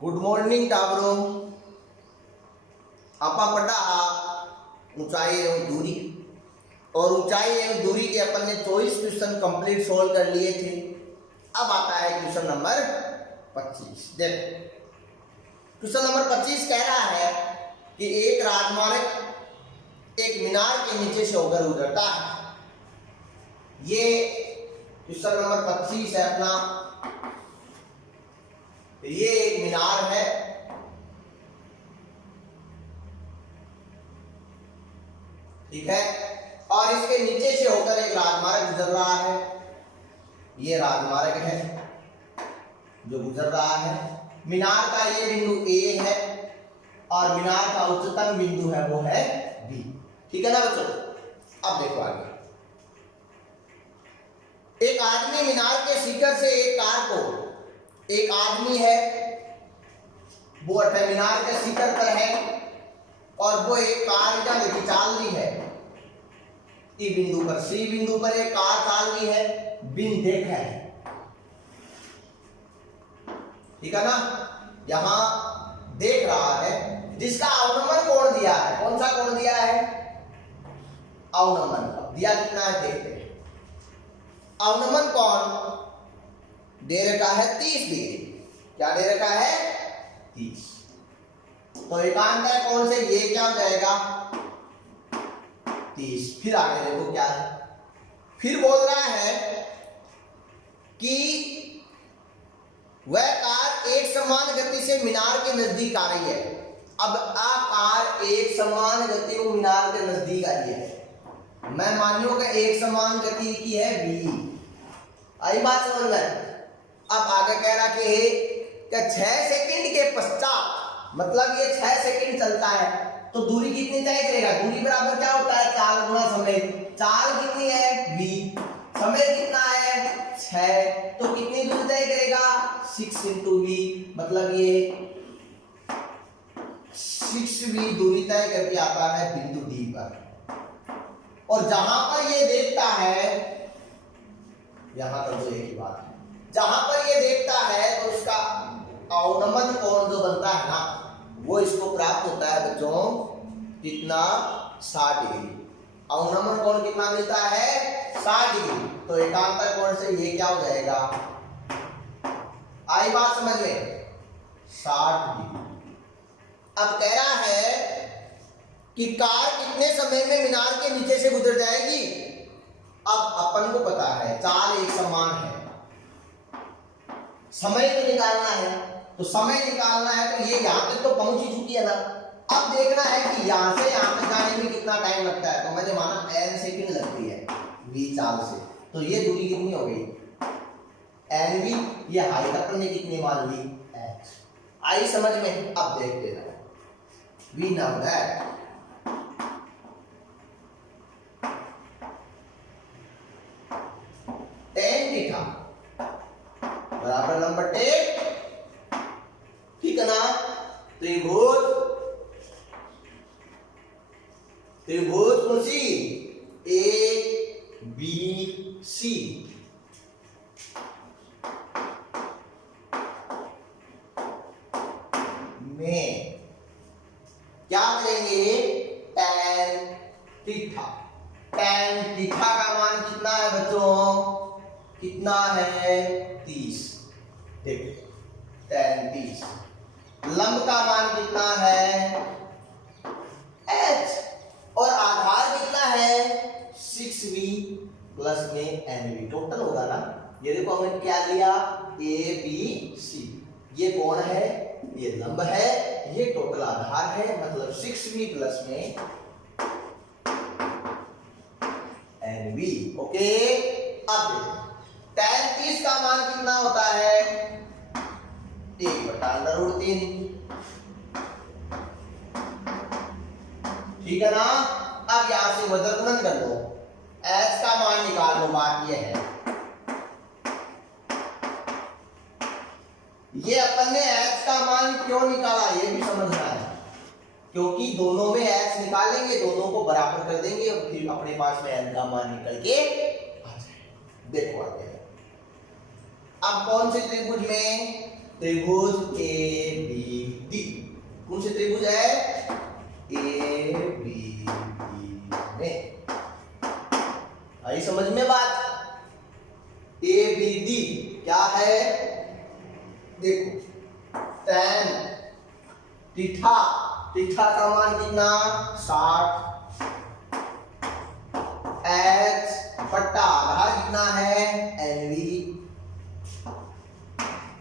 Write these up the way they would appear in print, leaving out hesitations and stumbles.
Good morning टाबरों। आपा पढ़ा ऊंचाई एवं दूरी, और ऊंचाई एवं दूरी के अपन ने 24 क्वेश्चन कंप्लीट सोल्व कर लिए थे। अब आता है क्वेश्चन नंबर 25। देखो क्वेश्चन नंबर 25 कह रहा है कि एक राजमार्ग एक मीनार के नीचे से होकर गुजरता है। ये क्वेश्चन नंबर 25 है अपना। ये एक मीनार है, ठीक है, और इसके नीचे से होकर एक राजमार्ग गुजर रहा है। ये राजमार्ग है जो गुजर रहा है। मीनार का ये बिंदु ए है और मीनार का उच्चतम बिंदु है वो है बी। ठीक है ना बच्चों। अब देखो आगे, एक आदमी मीनार के शिखर से एक कार को, एक आदमी है वो मीनार के शिखर पर है और वो एक कार क्या लेके चाल रही है। ई बिंदु पर, सी बिंदु पर एक कार चाल रही है, बिन देखा है, ठीक है ना। यहां देख रहा है जिसका अवनमन कोण दिया है। कौन सा कोण दिया है? अवनमन का दिया कितना है देखते हैं। अवनमन कोण दे रखा है 30 डिग्री। क्या दे रखा है? 30। तो एकांतर कोण से ये क्या हो जाएगा? 30। फिर आगे देखो क्या है, फिर बोल रहा है कि वह कार एक समान गति से मीनार के नजदीक आ रही है। अब आ कार एक समान गति में मीनार के नजदीक आ रही है। मैं मान लूं कि एक समान गति की है v। आई बात समझ में? अब आगे कह रहा कि 6 सेकंड के पश्चात, मतलब ये 6 सेकंड चलता है तो दूरी कितनी तय करेगा? दूरी बराबर क्या होता है? 4 गुना समय। चाल कितनी है? v। समय कितना है? 6। तो कितनी दूरी तय करेगा? 6 × v, मतलब ये 6v दूरी तय करके आता है बिंदु डी पर। और जहां पर ये देखता है, यहां पर तो एक ही बात है, जहां पर ये देखता है तो उसका अवनमन कोण जो बनता है ना, वो इसको प्राप्त होता है बच्चों कितना? 60 डिग्री। अवनमन कोण कितना मिलता है? 60 डिग्री। तो एकांतर कोण से ये क्या हो जाएगा? आई बात समझ में? 60 डिग्री। अब कह रहा है कि कार कितने समय में मीनार के नीचे से गुजर जाएगी। अब अपन को पता है चाल एक समान है, समय तो निकालना है। तो समय निकालना है तो ये यहां तक तो पहुंच ही चुकी है ना। अब देखना है कि यहां से यहां तक जाने में कितना टाइम लगता है। तो मैंने माना n सेकंड लगती है v चाल से। तो ये दूरी कितनी हो गई? nv। ये हाइट अपन ने कितनी मान ली? h। आई समझ में? अब देखते हैं, we know that tan theta बराबर नंबर 10, ठीक है ना। त्रिभुज कौन सी? A B C. में क्या करेंगे? tan theta. tan थीटा का मान कितना है बच्चों? कितना है? 30। देखो tan 30। लंब का मान कितना है? h। और आधार कितना है? 6v प्लस में nv। टोटल होगा ना। ये देखो हमने क्या लिया? a b c। ये कौन है? ये लंब है, ये टोटल आधार है, मतलब 6v प्लस में nv। ओके। अब देखो tan 30 का मान कितना होता है? 1/√3। ठीक है ना। अब यहां से वजन गुणन कर लो, h का मान निकाल लो। बात यह है, ये अपन ने h का मान क्यों निकाला ये भी समझना है, क्योंकि दोनों में h निकालेंगे, दोनों को बराबर कर देंगे और फिर अपने पास में n का मान निकल के आ जाएगा। देखो आगे, अब कौन से त्रिभुज में त्रिभुज ए बी डी। कौन से त्रिभुज है? ए बी डी में। आई समझ में बात? ए बी डी क्या है? देखो tan थीटा, थीटा का मान कितना? 60। h बट्टा आधार कितना है? NV।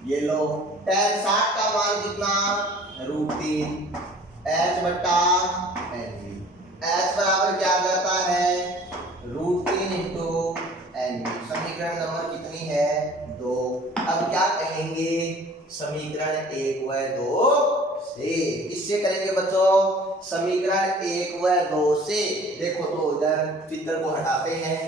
ये लो tan 60 का मान कितना? √3 h बट्टा NV। h बराबर क्या करता है? √3 इंटू NV। समीकरण नंबर कितनी है? 2। अब क्या कहेंगे? समीकरण 1 व 2 से। इससे करेंगे बच्चों समीकरण 1 व 2 से। देखो तो इधर चित्र को हटाते हैं।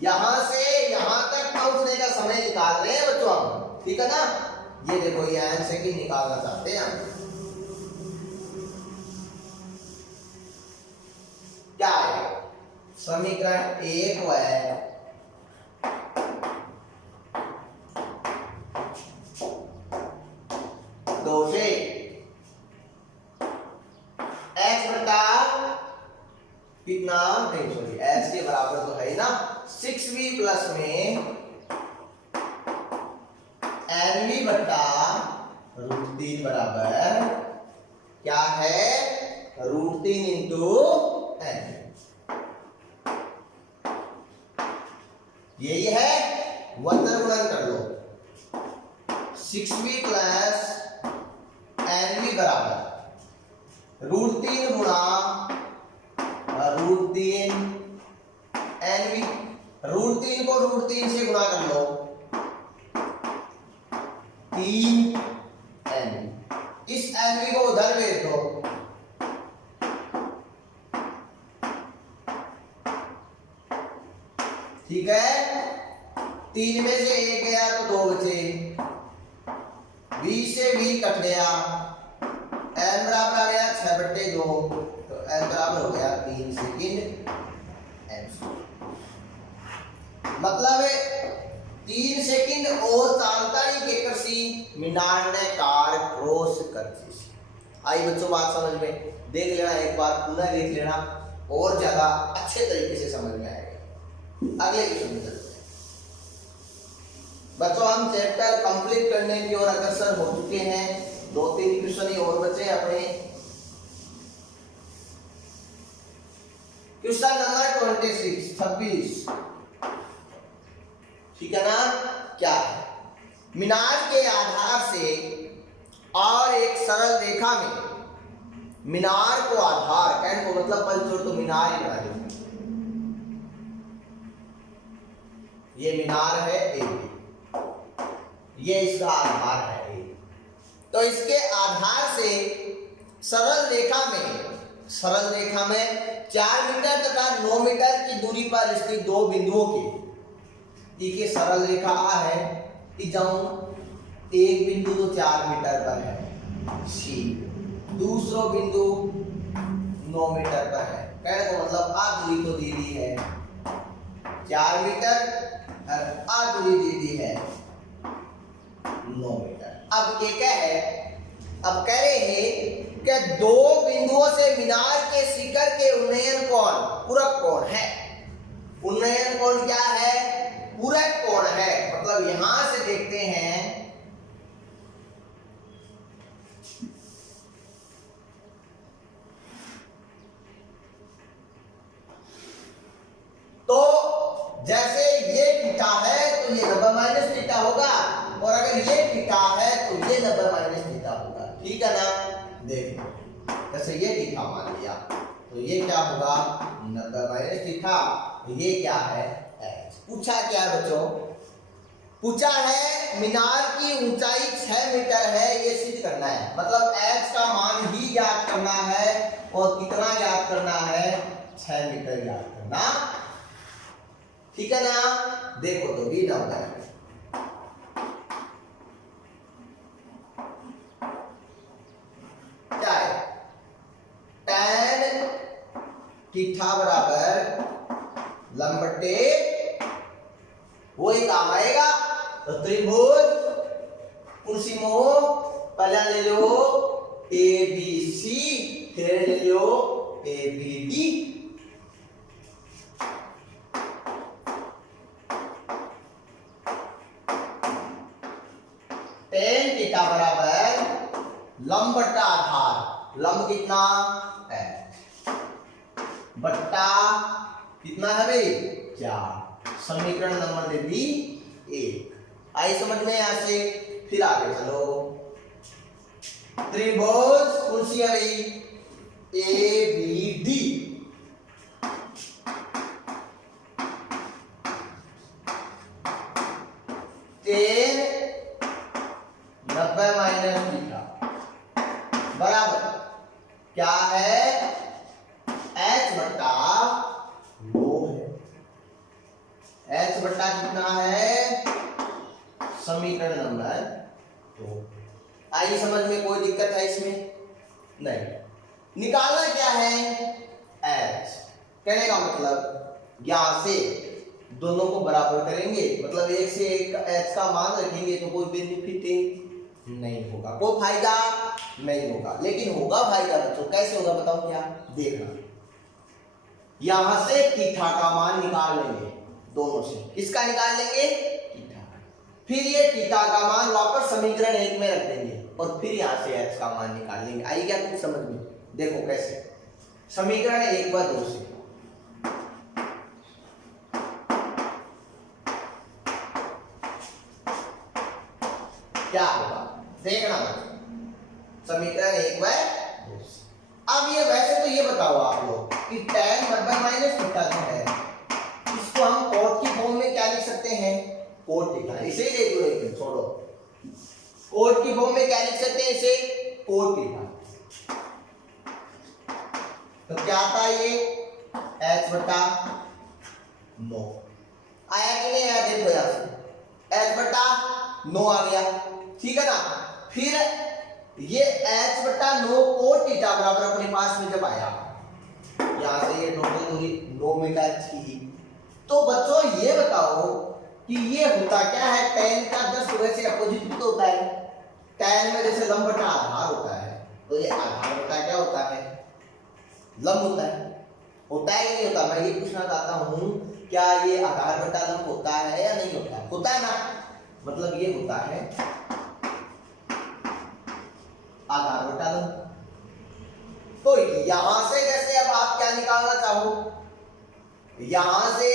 यहां से यहां तक पहुंचने का समय निकाल रहे हैं बच्चों हम, ठीक है ना? ये देखो ये n सेकंड निकालना चाहते हैं हम। क्या है? समीकरण 1 व 2 से x बटा कितना? नहीं सॉरी x के बराबर तो है ना 6v प्लस में nv बटा √3 बराबर क्या है? √3 इंटू n। यही है, वंतर गुणन कर लो। 6v प्लस nv बराबर √3 गुणा √3 nv। √3 को √3 से गुणा कर लो 3 nv। इस nv को उधर भेज दो। ठीक है, 3 में से 1 गया तो 2 बचे, 20 से 20 कट गया, n बराबर आ गया 6/2, तो n बराबर हो गया 3 सेकंड n। मतलब 3 सेकंड और जानकारी के कृषि मीनार ने कार क्रॉस कर दी। आई बच्चों बात समझ में? देख लेना एक बार, पुनः देख लेना और ज्यादा अच्छे तरीके से समझ में आएगा। अगले क्वेश्चन में चलते हैं बच्चों। हम चैप्टर कंप्लीट करने की ओर अग्रसर हो चुके हैं। 2-3 क्वेश्चन ही और बचे अपने। Question number 26। ठीक है ना? क्या है? मीनार के आधार से और एक सरल रेखा में मीनार को आधार कहने को मतलब पंचोर तो मीनार ही बना दो। ये मीनार है ए, ये इसका आधार है ए। तो इसके आधार से सरल रेखा में 4 मीटर तथा 9 मीटर की दूरी पर स्थित 2 बिंदुओं की एक सरल रेखा आ है कि जाऊं एक बिंदु तो 4 मीटर पर है सी, दूसरा बिंदु 9 मीटर पर है। कहने को मतलब आ दूरी तो दी दी है 4 मीटर और आ दूरी दी दी है 9 मीटर। अब ये क्या है? अब कह रहे हैं कि 2 बिंदुओं से मीनार के शिखर के उन्नयन कोण पूरक कोण है। उन्नयन कोण क्या है? पूरक कोण है। मतलब यहां से देखते हैं तो जैसे ये थीटा है तो ये 90 - थीटा होगा, और अगर ये थीटा है तो ये 90 - थीटा होगा। ठीक है ना? देखो जैसे ये थीटा मान लिया तो ये क्या होगा? 90 - थीटा। ये क्या है? h। पूछा क्या बच्चों? पूछा है मीनार की ऊंचाई 6 मीटर है, ये सिद्ध करना है। मतलब h का मान ही ज्ञात करना है, और कितना ज्ञात करना है? 6 मीटर ज्ञात करना। ठीक है ना? देखो तो भी डाउन है। क्या है? tan थीटा बराबर लंब बटे वही काम आएगा तो त्रिभुज कुर्सीमो पहला ले लो ए बी सी, फिर ले लो A B D. Tan theta बराबर लंब बट्टा आधार, लंब कितना है बट्टा कितना है भाई 4, समीकरण नंबर दे दी 1। आई समझ में यहां से। फिर आगे चलो, त्रिभुज कुर्सी है भाई A B D, tan 90 minus theta बराबर क्या है h बट्टा 2 है। h बट्टा कितना है समीकरण नंबर 2। आइए समझ में, कोई दिक्कत है इसमें नहीं। निकालना क्या है h, कहने का मतलब यहां से दोनों को बराबर करेंगे, मतलब एक से एक h का मान रखेंगे तो कोई बेनिफिट नहीं होगा, कोई फायदा नहीं होगा। लेकिन होगा फायदा बच्चों, कैसे होगा बताओ क्या, देखना। यहां से थीटा का मान निकाल लेंगे, दोनों से किसका निकाल लेंगे थीटा, फिर ये थीटा का मान वापस समीकरण 1 में रख देंगे और फिर यहां से h का मान निकाल लेंगे। आई क्या कुछ समझ में, देखो कैसे, समीकरण 1 व 2 से क्या होगा देखना, समीकरण 1 व 2 से। अब ये वैसे तो ये बताओ आप लोग कि tan 90 माइनस थीटा जो है इसको हम कोट की फॉर्म में क्या लिख सकते हैं, कोट थीटा, इसे ही ले लो, लेकिन छोड़ो, कोट की फॉर्म में क्या लिख सकते हैं इसे, कोट थीटा। तो क्या आता है ये h बटा 9 आया कि नहीं आया, देखो यहां से h बटा 9 आ गया, ठीक है ना। फिर ये h बटा 9 कोट थीटा बराबर अपने पास में जब आया, यहां से ये 9 की दूरी 9 मीटर थी, तो बच्चों ये बताओ कि ये होता क्या है, tan का 10 वैसे अपोजिट तो होता है, tan में जैसे लंब बटा आधार होता है, तो ये आधार बटा क्या होता है लंब होता है कि नहीं होता। मैं ये पूछना चाहता हूं क्या ये आधार बटा लंब होता है या नहीं होता है, होता है ना, मतलब ये होता है आधार बटा लंब। तो यहां से जैसे अब आप क्या निकालना चाहो, यहां से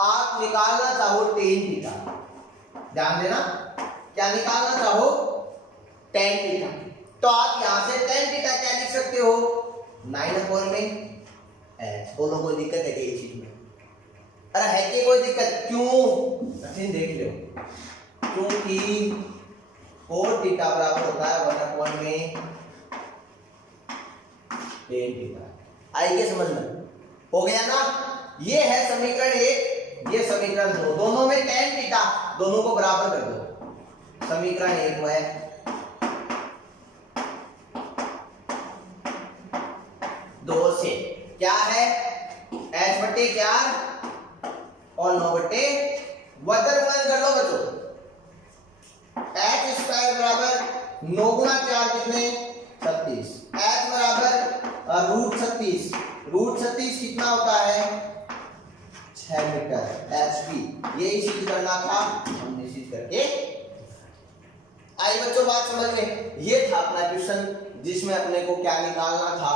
आप निकालना चाहो टेन थीटा, ध्यान देना, क्या निकालना चाहो टेन थीटा, तो आप यहां से टेन थीटा क्या लिख सकते हो 9 में h। बोलो कोई दिक्कत है ये चीज में, अरे है कि कोई दिक्कत, क्यों कठिन देख लो, क्योंकि कोट थीटा बराबर होता है 1 में टेन थीटा। आइए समझ में, हो गया ना। ये है समीकरण 1, ये समीकरण 2, दोनों में टेन थीटा, दोनों को बराबर कर दो। समीकरण 1 वो है 2 से क्या है h बटे 4 और 9 बटे वजन कर लो बच्चों, h स्क्वायर बराबर 9 गुना 4 कितने 36, h बराबर रूट 36 कितना होता है 6 मीटर hp। यही सिद्ध करना था, हमने सिद्ध करके आई बच्चों बात समझ में। ये था अपना क्वेश्चन जिसमें अपने को क्या निकालना था,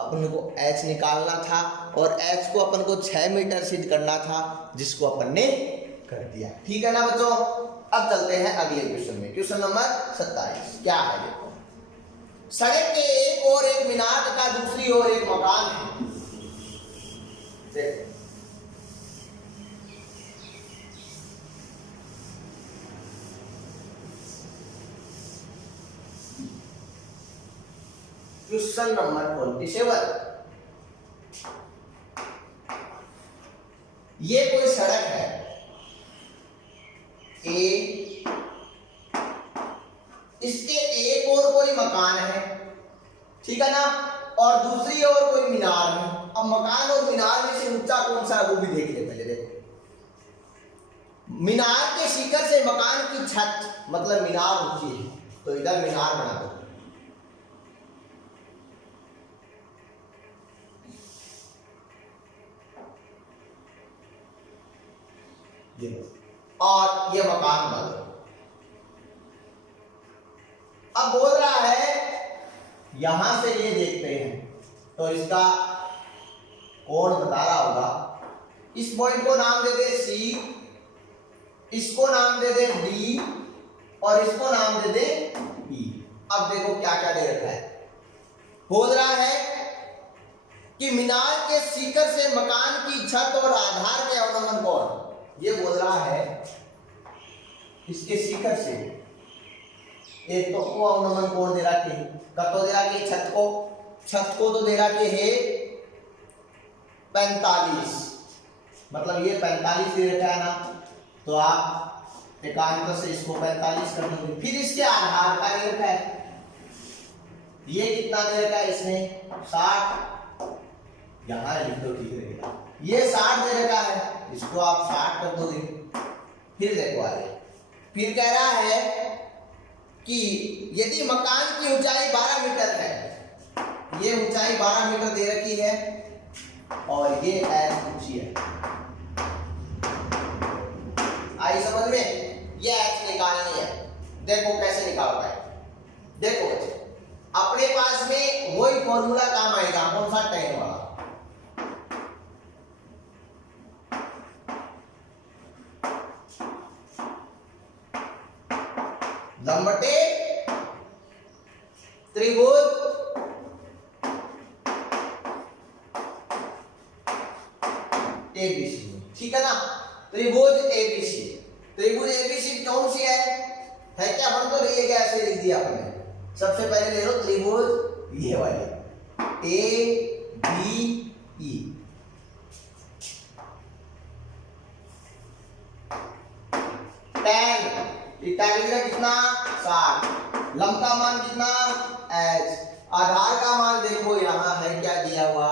अपन को h निकालना था और h को अपन को 6 मीटर सिद्ध करना था, जिसको अपन ने कर दिया, ठीक है ना बच्चों। अब चलते हैं अगले क्वेश्चन में, क्वेश्चन नंबर 27। क्या है देखो, सड़क के एक और एक मीनार तथा दूसरी ओर एक मकान है। देखो क्वेश्चन नंबर 27, ये कोई सड़क है ए, इसके एक और कोई मकान है, ठीक है ना, और दूसरी ओर कोई मीनार है। अब मकान और मीनार में से ऊंचा कौन सा है वो भी देख ले पहले। देखो मीनार के शिखर से मकान की छत, मतलब मीनार ऊंची है, तो इधर मीनार बना दो। और ये मकान बन दो। अब बोल रहा है यहां से ये देखते हैं, तो इसका कोण बता रहा होगा। इस पॉइंट को नाम दे दे सी, इसको नाम दे दे डी, और इसको नाम दे दे ई। अब देखो क्या क्या दे रखा है। बोल रहा है कि मीनार के शिखर से मकान की छत और आधार के अवलंबन कोण, ये बोल रहा है इसके शिखर से एक तो को अवलंबन कोण दे रखे है, कतो दे रखे छत को तो दे रखे है 45, मतलब ये 45 दे रखा है ना, तो आप एकांतर से इसको 45 कर दोगे। फिर इसके आधार का दे रखा है, ये कितना दे रखा है इसने 60, यहां लिख दो ठीक रहेगा। ये 60 दे रखा है, इसको आप 60 कर दोगे। फिर देखो आगे, फिर कह रहा है कि यदि मकान की ऊंचाई 12 मीटर है, ये ऊंचाई 12 मीटर दे रखी है और ये एच ऊंची है, आई समझ में? ये एच निकालनी है। देखो कैसे निकाल पाए। देखो बच्चे, अपने पास में वही फॉर्मूला काम आएगा, कौन सा? tan वाला। लंबटे त्रिभुज एबीसी, ठीक है ना? त्रिभुज एबीसी, त्रिभुज एबीसी कौन सी है क्या? बन तो रही है क्या? ऐसे लिख दिया आपने। सबसे पहले ले लो त्रिभुज ये वाली A B E, tan tan कितना 60, लंब का मान कितना h, आधार का मान देखो यहां है क्या दिया हुआ?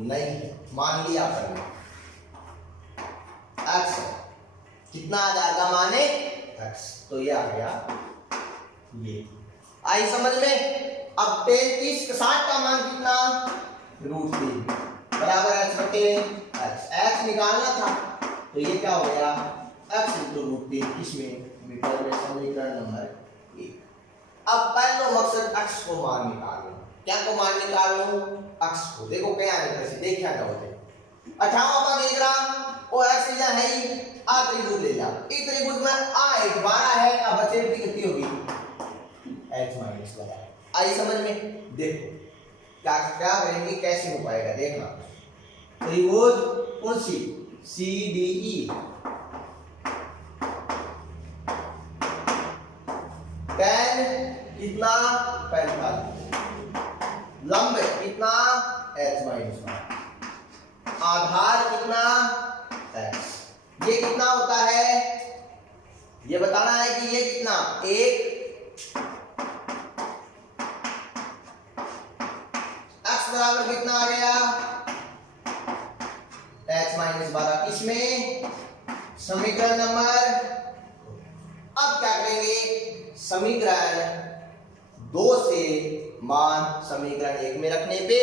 नहीं, मान लिया आपने x, कितना आधार का मान है x, तो ये आ गया, ये आई समझ में? अब 60 का मान कितना? √3 बराबर h बटे x निकालना था, तो ये क्या हो गया? x × √3, किसमें? मीटर में, समीकरण नंबर 1। अब पहलो मकसद x को मान निकाल लो। क्या को मान निकाल लो? x को। देखो क्या है कैसे देखा क्या होता है। 58 ग्राम और x या है ही आ त्रिभुज ले जा, इस त्रिभुज में आ 12 है, अब बचे कितनी होगी? h - 12। आई समझ में? देखो क्या क्या करेंगे, कैसे हो पाएगा देखना। त्रिभुज कौन सी? CDE, tan कितना? 45, लंब कितना? h - 12, आधार कितना? x। ये कितना होता है? ये बताना है कि ये कितना? 1 x बराबर कितना आ गया? h - 12, किसमें? समीकरण नंबर। अब क्या करेंगे? समीकरण 2 से मान समीकरण 1 में रखने पे,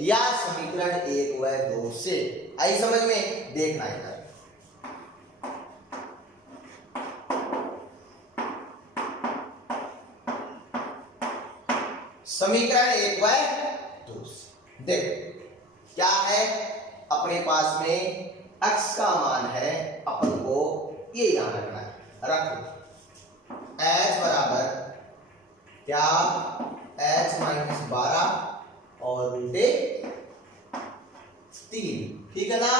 या समीकरण 1 व 2 से। आई समझ में? देखना इधर, समीकरण 1 व 2 से। देखो क्या है, अपने पास में x का मान है, अपन को ये याद रखना है। रखो h बराबर क्या? h - 12 और √3, ठीक है ना?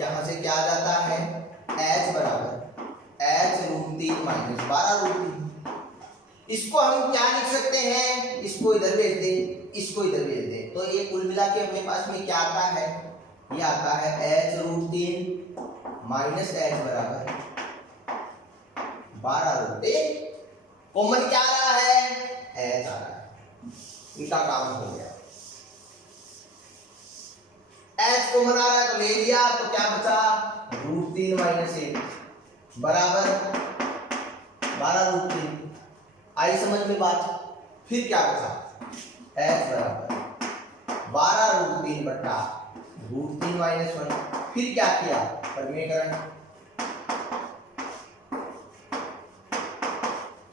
यहां से क्या आ जाता है? h बराबर h √3 - 12 √3। इसको हम क्या लिख सकते हैं? इसको इधर भेज दें, इसको इधर भेज दें, तो ये कुल मिला के अपने पास में क्या आता है? ये आता है h √3 माइनस h बराबर 12 √3। कॉमन क्या आ रहा है? h आ रहा है। इनका काम हो गया। h कॉमन आ रहा है तो ले लिया, तो क्या बचा? √3 - 1 बराबर 12√3। आई समझ में बात। फिर क्या बचा, h बराबर 12√3 बटा √3 माइनस 1। फिर क्या किया, समीकरण,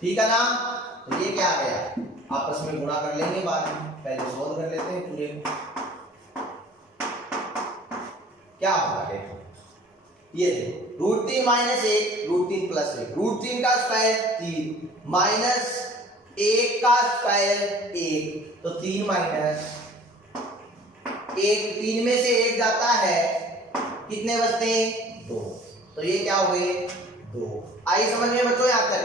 ठीक है ना। तो ये क्या आ गया, आपस में गुणा कर लेंगे बाद में, पहले सोल्व कर लेते हैं पूरे। क्या होगा देखो, ये देखो √3 माइनस 1, √3 प्लस 1, √3 का स्क्वायर 3 माइनस 1 का स्क्वायर 1, तो 3 माइनस 1, 3 में से 1 जाता है, कितने बचते हैं 2, तो ये क्या हो गए 2। आई समझ में बच्चों यहां तक।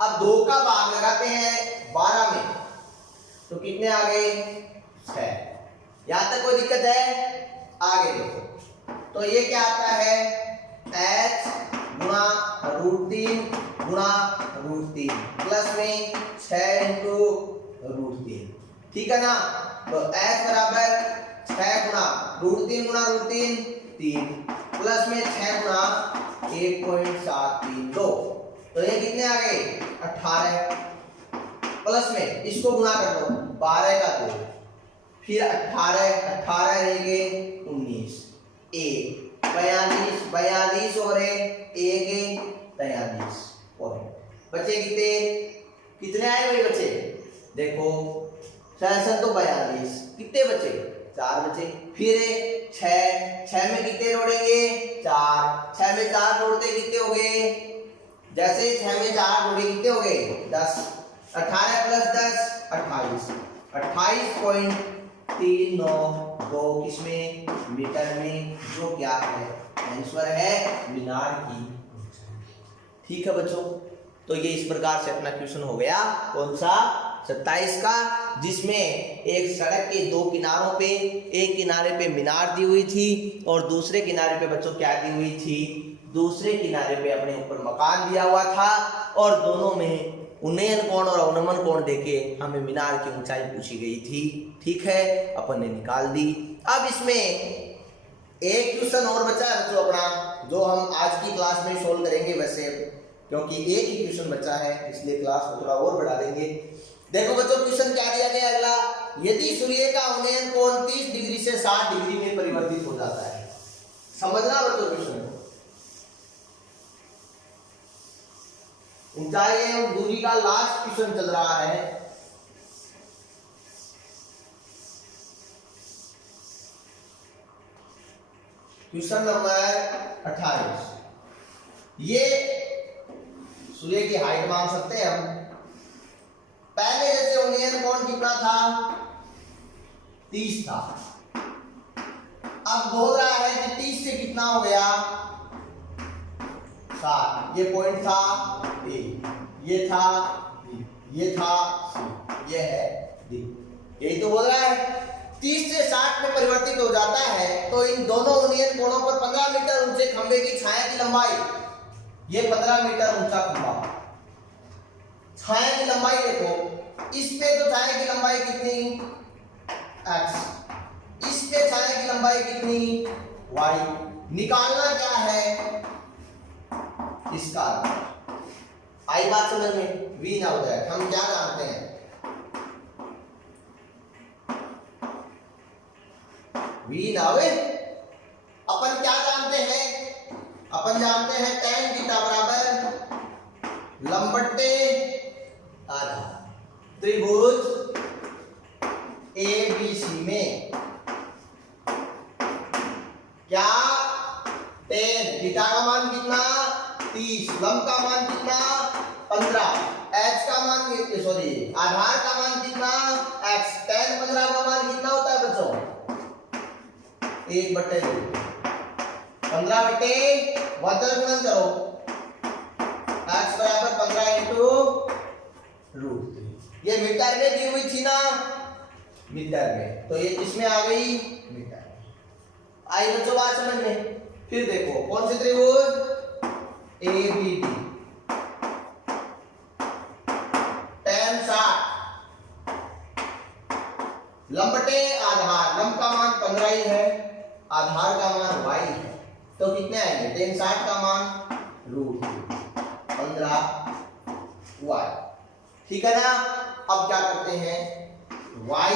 अब 2 का भाग लगाते हैं 12 में, तो कितने आ गए 6। यहां तक कोई दिक्कत है, आगे देखो। तो ये क्या आता है, h गुणा √3 गुणा √3 प्लस में 6 इंटू √3, ठीक है ना। तो h बराबर 6 गुणा √3 गुणा √3 3 प्लस में 6 गुणा 1.732, तो ये कितने आ गए 18, प्लस में इसको गुणा कर दो 12 का 2, फिर 18 रहेंगे 19, 1 42 42 और 1 43 बचे कितने आए भाई बचे, देखो 66 तो 42, कितने बचे 4 बचे। फिर 6 में कितने जोड़ेंगे 4, 6 में 4 जोड़ते कितने हो गए, जैसे 6 में 4 जोड़े कितने हो गए 10, 18 प्लस 10 28, 28.392 किसमें मीटर में, जो क्या है आंसर है मीनार की। ठीक है बच्चों, तो ये इस प्रकार से अपना क्वेश्चन हो गया, कौन सा 27 का, जिसमें एक सड़क के 2 किनारों पे, एक किनारे पे मीनार दी हुई थी और दूसरे किनारे पे बच्चों क्या दी हुई थी, दूसरे किनारे पे अपने ऊपर मकान दिया हुआ था, और दोनों में उन्नयन कोण और अवनमन कोण देके हमें मीनार की ऊंचाई पूछी गई थी। ठीक है, अपन ने निकाल दी। अब इसमें एक क्वेश्चन और बचा है बच्चों अपना, जो हम आज की क्लास में सोल्व करेंगे, वैसे क्योंकि एक ही क्वेश्चन बचा है इसलिए क्लास को थोड़ा और बढ़ा देंगे। देखो बच्चों क्वेश्चन क्या दिया गया अगला, यदि सूर्य का उन्नयन कोण 30 डिग्री से 60 डिग्री में परिवर्तित हो जाता है। समझना बच्चों क्वेश्चन, ऊंचाई एवं दूरी का लास्ट क्वेश्चन चल रहा है। Question number 28। ये सूर्य की हाइट मान सकते हैं हम। पहले जैसे उन्नयन कोण कितना था 30 था, अब बोल रहा है कि 30 से कितना हो गया 60। ये पॉइंट था ए, ये था बी, ये था सी, ये है डी। यही तो बोल रहा है 30 से 60 में परिवर्तित हो जाता है, तो इन दोनों उन्नयन कोणों पर 15 मीटर ऊंचे खंभे की छाया की लंबाई, ये 15 मीटर ऊंचा खंभा, छाया की लंबाई देखो, इस पे तो छाया की लंबाई कितनी x, इस पे छाया की लंबाई कितनी y, निकालना क्या है इसका। आई बात समझ में, v ना हो जाए। हम क्या जानते हैं, v ना हो, अपन क्या जानते हैं, अपन जानते हैं tan थीटा बराबर लंब बट्टे आधार। त्रिभुज ABC में क्या tan थीटा का मान कितना 30, लंब का मान कितना 15, h का मान सॉरी आधार का मान कितना x, tan 15 का मान कितना होता है बच्चों 1/2, 15/1 गुणन करो, x बराबर 15 इंटू √3। ये मीटर में दी हुई थी ना, मीटर में, तो ये किसमें आ गई मीटर। आई बच्चों बात समझ में। फिर देखो कौन से त्रिभुज ABD, tan 60, लंब बटे आधार, लंब का मान 15 ही है, आधार का मान y है, तो कितने आएंगे tan 60 का मान √3, √2 15y। ठीक है ना। अब क्या करते हैं, y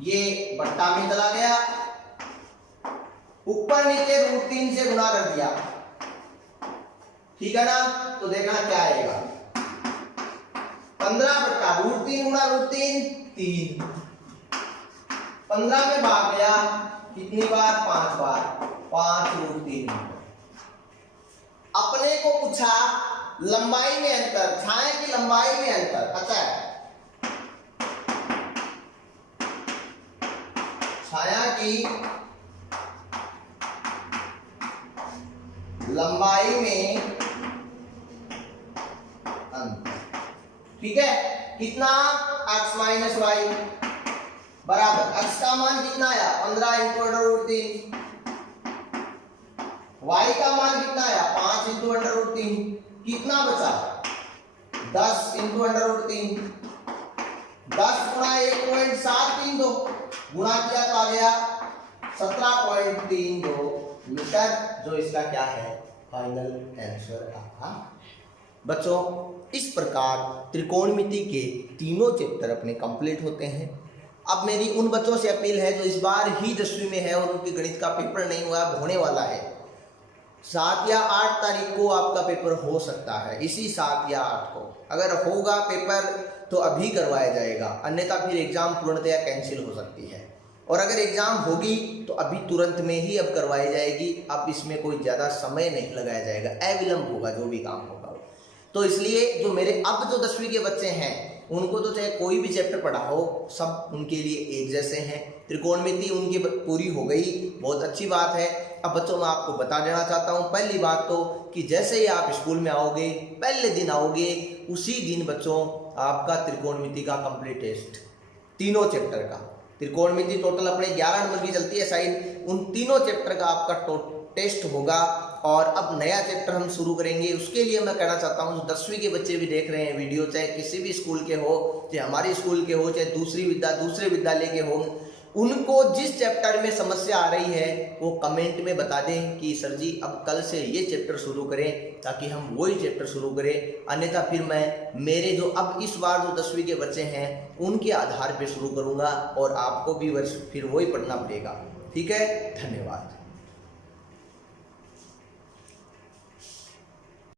ये बट्टा में चला गया, ऊपर नीचे √3 से गुना कर दिया। ठीक है ना। तो देखना क्या आएगा, 15 बट्टा √3 गुना √3 3, 15 में भाग गया कितनी बार, 5 बार, 5√3। अपने को पूछा लंबाई में अंतर, छाया की लंबाई में अंतर। अच्छा है, छाया की लंबाई में अंतर। ठीक है, कितना, x माइनस वाई बराबर, x का मान कितना आया 15 इंटू √3, y का मान कितना आया 5 इंटू √3, कितना बचा 10 इंटू √3, 10 गुणा 1.732 गुणा किया तो आ गया 17.32 मीटर, जो इसका क्या है फाइनल आंसर आपका। बच्चों इस प्रकार त्रिकोणमिति के तीनों चैप्टर अपने कंप्लीट होते हैं। अब मेरी उन बच्चों से अपील है जो इस बार ही 10वीं में है और उनके गणित का पेपर नहीं हुआ, होने वाला है, 7 या 8 तारीख को आपका पेपर हो सकता है, इसी 7 या 8 को अगर होगा पेपर तो अभी करवाया जाएगा, अन्यथा फिर एग्जाम पूर्णतया कैंसिल हो सकती है। और अगर एग्जाम होगी तो अभी तुरंत में ही अब करवाई जाएगी, अब इसमें कोई ज़्यादा समय नहीं लगाया जाएगा, अविलंब होगा जो भी काम होगा। तो इसलिए जो मेरे अब जो 10वीं के बच्चे हैं उनको तो चाहे कोई भी चैप्टर पढ़ाओ सब उनके लिए एक जैसे हैं। त्रिकोणमिति उनकी पूरी हो गई, बहुत अच्छी बात है। अब बच्चों मैं आपको बता देना चाहता हूँ, पहली बात तो कि जैसे ही आप स्कूल में आओगे, पहले दिन आओगे, उसी दिन बच्चों आपका त्रिकोणमिति का कंप्लीट टेस्ट, तीनों चैप्टर का, त्रिकोणमिति टोटल अपने 11 नंबर की चलती है साइड, उन तीनों चैप्टर का आपका टेस्ट होगा। और अब नया चैप्टर हम शुरू करेंगे, उसके लिए मैं कहना चाहता हूँ 10वीं के बच्चे भी देख रहे हैं वीडियो, चाहे किसी भी स्कूल के हो, चाहे हमारे स्कूल के हो, चाहे दूसरे विद्यालय के हो, उनको जिस चैप्टर में समस्या आ रही है वो कमेंट में बता दें कि सर जी अब कल से ये चैप्टर शुरू करें, ताकि हम वही चैप्टर शुरू करें। अन्यथा फिर मैं मेरे जो अब इस बार जो 10वीं के बच्चे हैं उनके आधार पर शुरू करूँगा और आपको भी वर्ष फिर वही पढ़ना पड़ेगा। ठीक है, धन्यवाद।